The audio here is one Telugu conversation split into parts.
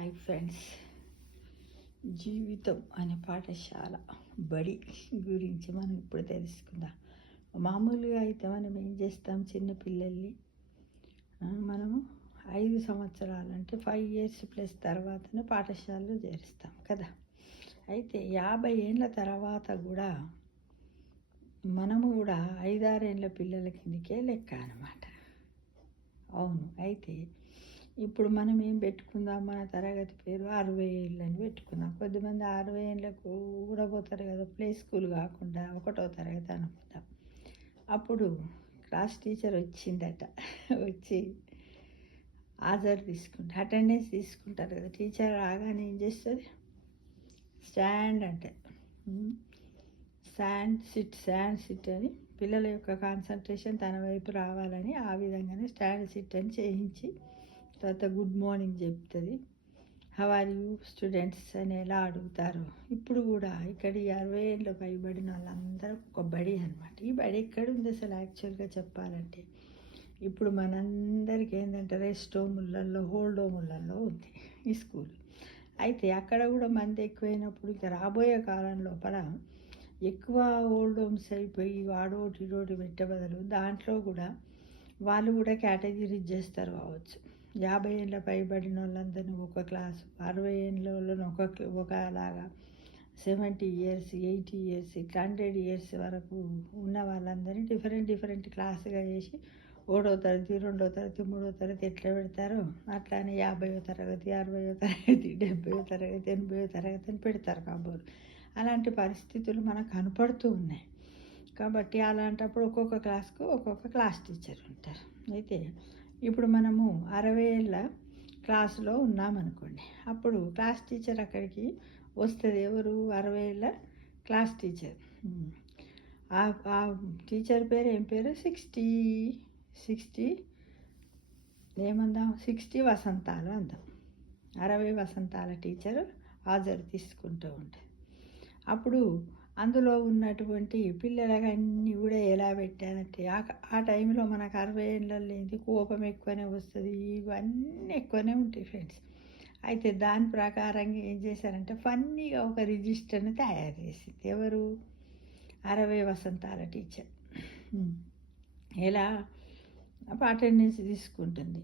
హాయ్ ఫ్రెండ్స్, జీవితం అనే పాఠశాల బడి గురించి మనం ఇప్పుడు తెలుసుకుందాం. మామూలుగా అయితే మనం ఏం చేస్తాం, చిన్నపిల్లల్ని మనము 5 సంవత్సరాలు అంటే 5 years ప్లస్ తర్వాతనే పాఠశాలలో చేరుస్తాం కదా. అయితే 50 ఏళ్ళ తర్వాత కూడా మనము కూడా 5-6 ఏళ్ళ పిల్లల కిందకే లెక్క అన్నమాట. అవును. అయితే ఇప్పుడు మనం ఏం పెట్టుకుందాం, మన తరగతి పేరు 60 ఏళ్ళు అని పెట్టుకుందాం. కొద్దిమంది 60 ఏళ్ళకు కూడా పోతారు కదా, ప్లే స్కూల్ కాకుండా 1వ తరగతి అనుకుందాం. అప్పుడు క్లాస్ టీచర్ వచ్చిందట, వచ్చి హాజరు అటెండెన్స్ తీసుకుంటారు కదా. టీచర్ రాగానే ఏం చేస్తుంది, స్టాండ్ అంటే స్టాండ్ సిట్ అని పిల్లల యొక్క కాన్సన్ట్రేషన్ తన వైపు రావాలని ఆ విధంగానే స్టాండ్ సిట్ అని చేయించి తర్వాత గుడ్ మార్నింగ్ చెప్తుంది. హౌ ఆర్ యూ స్టూడెంట్స్ అని ఎలా అడుగుతారు. ఇప్పుడు కూడా ఇక్కడ 60 ఏళ్ళు పైబడిన వాళ్ళందరూ ఒక బడి అనమాట. ఈ బడి ఎక్కడుంది అసలు యాక్చువల్గా చెప్పాలంటే, ఇప్పుడు మనందరికీ ఏంటంటే రెస్ట్ హోములలో, హోల్డ్ హోములలో ఉంది ఈ స్కూల్. అయితే అక్కడ కూడా మంది ఎక్కువైనప్పుడు ఇక రాబోయే కాలం లోపల ఎక్కువ ఓల్డ్ హోమ్స్ అయిపోయి వాడోటి ఇడోటి పెట్టే బదులు దాంట్లో కూడా వాళ్ళు కూడా కేటగిరీస్ చేస్తారు కావచ్చు. 50 ఏళ్ళ పైబడిన వాళ్ళందరినీ ఒక క్లాసు, 60 ఏళ్ళ వాళ్ళని ఒకలాగా, 70 years 80 years ఇట్లా 100 years వరకు ఉన్న వాళ్ళందరినీ డిఫరెంట్ క్లాసుగా చేసి 1వ తరగతి 2వ తరగతి 3వ తరగతి ఎట్లా పెడతారో అట్లానే 50వ తరగతి 60వ తరగతి 70వ తరగతి 80వ తరగతి అని పెడతారు కాబోలు. అలాంటి పరిస్థితులు మనకు కనపడుతూ ఉన్నాయి. కాబట్టి అలాంటప్పుడు ఒక్కొక్క క్లాస్కు ఒక్కొక్క క్లాస్ టీచర్ ఉంటారు. అయితే ఇప్పుడు మనము 60 ఏళ్ళ క్లాసులో ఉన్నామనుకోండి, అప్పుడు క్లాస్ టీచర్ అక్కడికి వస్తుంది. ఎవరు? 60 ఏళ్ళ క్లాస్ టీచర్. ఆ టీచర్ పేరు ఏం పేరు? 60 ఏమందాం, 60 వసంతాలు అందాం. 60 వసంతాల టీచరు హాజరు తీసుకుంటూ ఉంటుంది. అప్పుడు అందులో ఉన్నటువంటి పిల్లలకి అన్నీ కూడా ఎలా పెట్టారంటే, ఆ టైంలో మనకు 60 ఏళ్ళలో ఏంటి, కోపం ఎక్కువనే వస్తుంది, ఇవన్నీ ఎక్కువనే ఉంటాయి ఫ్రెండ్స్. అయితే దాని ప్రకారంగా ఏం చేశారంటే ఫన్నీగా ఒక రిజిస్టర్ని తయారు చేసింది. ఎవరు? 60 వసంతాల టీచర్. ఎలా అటెండెన్స్ తీసుకుంటుంది.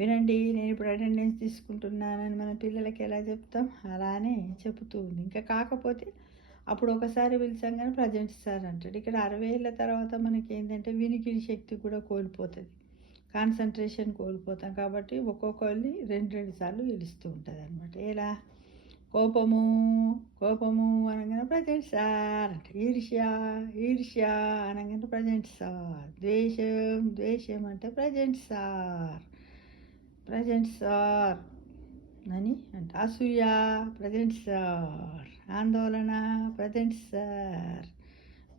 వినండి, నేను ఇప్పుడు అటెండెన్స్ తీసుకుంటున్నానని మన పిల్లలకి ఎలా చెప్తాం, అలానే చెబుతూ ఉంది. ఇంకా కాకపోతే అప్పుడు ఒకసారి పిలిచాగానే ప్రజెంట్ సార్ అంటాడు. ఇక్కడ 60 ఏళ్ళ తర్వాత మనకి ఏంటంటే వినికిడి శక్తి కూడా కోల్పోతుంది, కాన్సన్ట్రేషన్ కోల్పోతాం. కాబట్టి ఒక్కొక్కరిని 2 సార్లు పిలుస్తూ ఉంటుంది అనమాట. ఎలా? కోపము అనగానే ప్రజెంట్ సార్ అంటే, ఈర్ష్య అనగానే ప్రజెంట్ సార్, ద్వేషం అంటే ప్రజెంట్ సార్ అని అంటే, అసూయ ప్రజెంట్ సార్, ఆందోళన ప్రజెంట్ సార్,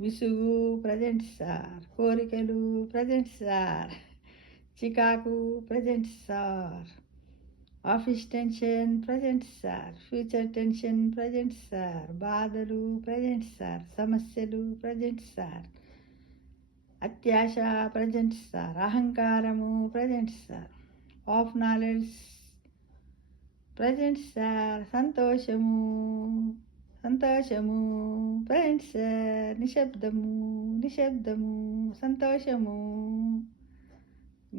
విసుగు ప్రజెంట్ సార్, కోరికలు ప్రజెంట్ సార్, చికాకు present sir, office tension present sir, future tension present sir, బాధలు ప్రజెంట్ సార్, సమస్యలు ప్రజెంట్ సార్, అత్యాశ ప్రజెంట్ సార్, అహంకారము present sir, of knowledge present sir, సంతోషము ప్రజెంట్ సార్, నిశ్శబ్దము సంతోషము,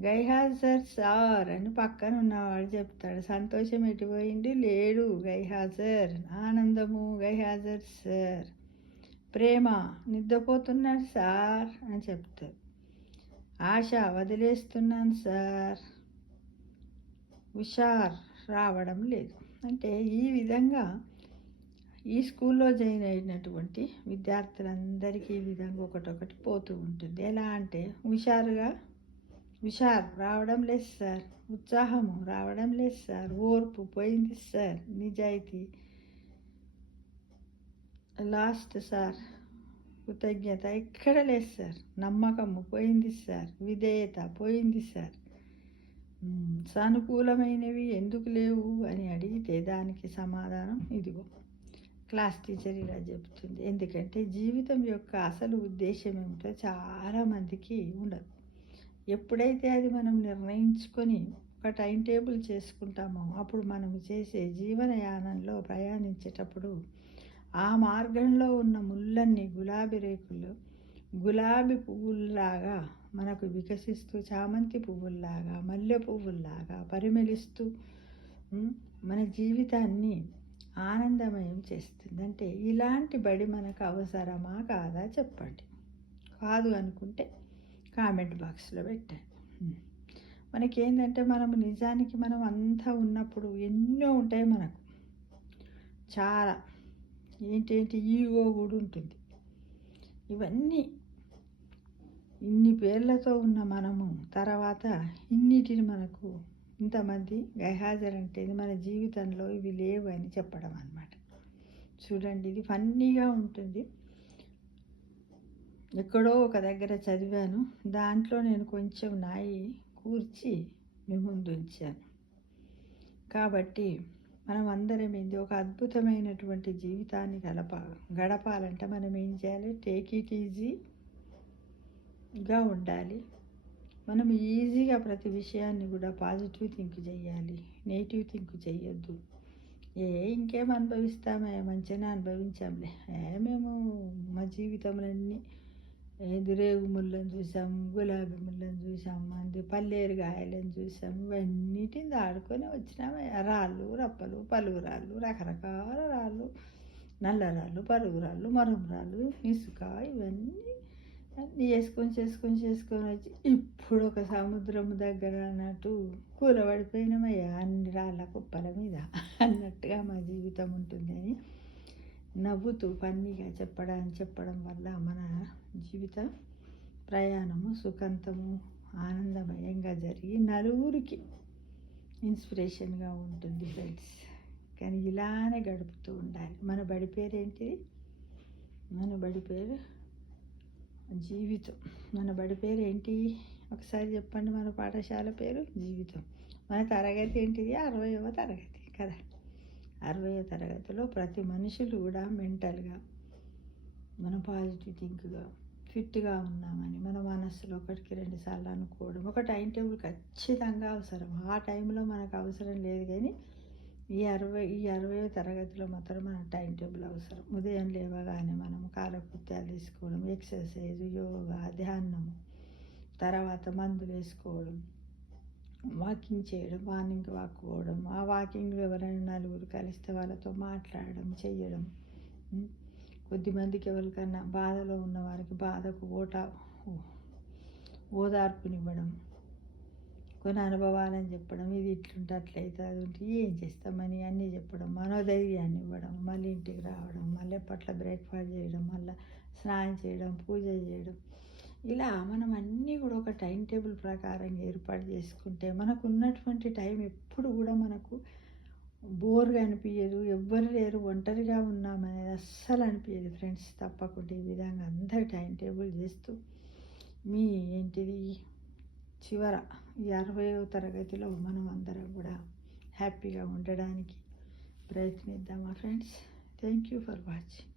గైహాజర్ సార్ అని పక్కన ఉన్నవాడు చెప్తాడు. సంతోషం ఎటుపోయింది? లేడు, గైహాజర్. ఆనందము గైహాజర్ సార్. ప్రేమ నిద్రపోతున్నాడు సార్ అని చెప్తారు. ఆశ వదిలేస్తున్నాను సార్. హుషార్ రావడం లేదు. అంటే ఈ విధంగా ఈ స్కూల్లో జాయిన్ అయినటువంటి విద్యార్థులందరికీ ఈ విధంగా ఒకటొకటి పోతూ ఉంటుంది. ఎలా అంటే హుషార్ రావడం లేదు సార్, ఉత్సాహము రావడం లేదు సార్, ఓర్పు పోయింది సార్, నిజాయితీ లాస్ట్ సార్, కృతజ్ఞత ఎక్కడ లేదు సార్, నమ్మకము పోయింది సార్, విధేయత పోయింది సార్, సానుకూలమైనవి ఎందుకు లేవు అని అడిగితే దానికి సమాధానం ఇదిగో క్లాస్ టీచర్ ఇలా చెప్తుంది. ఎందుకంటే జీవితం యొక్క అసలు ఉద్దేశం ఏమిటో చాలామందికి ఉండదు. ఎప్పుడైతే అది మనం నిర్ణయించుకొని ఒక టైం టేబుల్ చేసుకుంటామో అప్పుడు మనం చేసే జీవనయానంలో ప్రయాణించేటప్పుడు ఆ మార్గంలో ఉన్న ముళ్ళన్నీ గులాబీ రేకులు గులాబీ పువ్వుల్లాగా మనకు వికసిస్తూ చామంతి పువ్వుల్లాగా మల్లె పువ్వుల్లాగా పరిమళిస్తూ మన జీవితాన్ని ఆనందమయం చేస్తుంది. అంటే ఇలాంటి బడి మనకు అవసరమా కాదా చెప్పండి. కాదు అనుకుంటే కామెంట్ బాక్స్లో పెట్టండి. మనకేంటంటే నిజానికి మనం అంతా ఉన్నప్పుడు ఎన్నో ఉంటాయి మనకు, చాలా ఏంటేంటి ఈగో కూడా ఉంటుంది. ఇవన్నీ ఇన్ని పేర్లతో ఉన్న మనము తర్వాత ఇన్నిటిని మనకు ఇంతమంది గైహాజరంటే మన జీవితంలో ఇవి లేవు అని చెప్పడం అన్నమాట. చూడండి, ఇది ఫన్నీగా ఉంటుంది. ఎక్కడో ఒక దగ్గర చదివాను, దాంట్లో నేను కొంచెం నాయి కూర్చి మీ ముందు ఉంచాను. కాబట్టి మనం అందరం ఏంది ఒక అద్భుతమైనటువంటి జీవితాన్ని గడపాలంటే మనం ఏం చేయాలి? టేక్ ఇట్ ఈజీగా ఉండాలి. మనం ఈజీగా ప్రతి విషయాన్ని కూడా పాజిటివ్ థింక్ చేయాలి, నెగిటివ్ థింక్ చేయొద్దు. ఇంకేం అనుభవిస్తామే, మంచిగానే అనుభవించాంలే, మేము మా జీవితంలో అన్నీ రేగు ముళ్ళని చూసాము, గులాబీ ముళ్ళని చూసాము, పల్లేరు కాయలను చూసాము, ఇవన్నిటిని దాడుకొని వచ్చినాము. రాళ్ళు రప్పలు పలుగు రాళ్ళు, రకరకాల రాళ్ళు, నల్ల రాళ్ళు, పలుగు రాళ్ళు, మరం రాళ్ళు, ఇసుక, ఇవన్నీ చేసుకొని వచ్చి ఇప్పుడు ఒక సముద్రం దగ్గర అన్నట్టు కూలబడిపోయినామయ్యా అన్ని రాళ్ళ కుప్పల మీద అన్నట్టుగా మా జీవితం ఉంటుంది అని నవ్వుతూ ఫన్నీగా చెప్పడం వల్ల మన జీవిత ప్రయాణము సుఖంతము ఆనందమయంగా జరిగి నలుగురికి ఇన్స్పిరేషన్గా ఉంటుంది ఫ్రెండ్స్. కానీ ఇలానే గడుపుతూ ఉండాలి. మన బడి పేరు ఏంటిది? మన బడి పేరు జీవితం. మన బడి పేరు ఏంటి ఒకసారి చెప్పండి. మన పాఠశాల పేరు జీవితం. మన తరగతి ఏంటిది? 60వ తరగతి కదా. 60వ తరగతిలో ప్రతి మనుషులు కూడా మెంటల్గా మనం పాజిటివ్ థింక్గా ఫిట్గా ఉన్నామని మన మనస్సులో 1కి 2 సార్లు అనుకోవడం. ఒక టైం టేబుల్ ఖచ్చితంగా అవసరం. ఆ టైంలో మనకు అవసరం లేదు, కానీ ఈ 60వ తరగతిలో మాత్రం మన టైం టేబుల్ అవసరం. ఉదయం లేవగానే మనం కాలకృత్యాలు తీసుకోవడం, ఎక్సర్సైజ్, యోగా, ధ్యానం, తర్వాత మందులు వేసుకోవడం, వాకింగ్ చేయడం, మార్నింగ్ వాక్ పోవడం, ఆ వాకింగ్లో ఎవరైనా నలుగురు కలిస్తే వాళ్ళతో మాట్లాడడం చేయడం. కొద్దిమందికి ఎవరికన్నా బాధలో ఉన్న వారికి బాధకు ఓదార్పునివ్వడం, కొన్ని అనుభవాలని చెప్పడం, ఇది ఇట్లుంటే అట్లయితే అది ఉంటే ఏం చేస్తామని అన్నీ చెప్పడం, మనోధైర్యాన్ని ఇవ్వడం, మళ్ళీ ఇంటికి రావడం, మళ్ళీ ఎప్పట్ల బ్రేక్ఫాస్ట్ చేయడం, మళ్ళీ స్నానం చేయడం, పూజ చేయడం. ఇలా మనం అన్నీ కూడా ఒక టైం టేబుల్ ప్రకారంగా ఏర్పాటు చేసుకుంటే మనకు ఉన్నటువంటి టైం ఎప్పుడు కూడా మనకు బోర్గా అనిపించదు. ఎవ్వరు లేరు, ఒంటరిగా ఉన్నామనేది అస్సలు అనిపించదు ఫ్రెండ్స్. తప్పకుండా ఈ విధంగా అందరు టైం టేబుల్ చేస్తూ మీ ఏంటిది చివర ఈ 60వ తరగతిలో మనం అందరం కూడా హ్యాపీగా ఉండడానికి ప్రయత్నిద్దామా friends. Thank you for watching.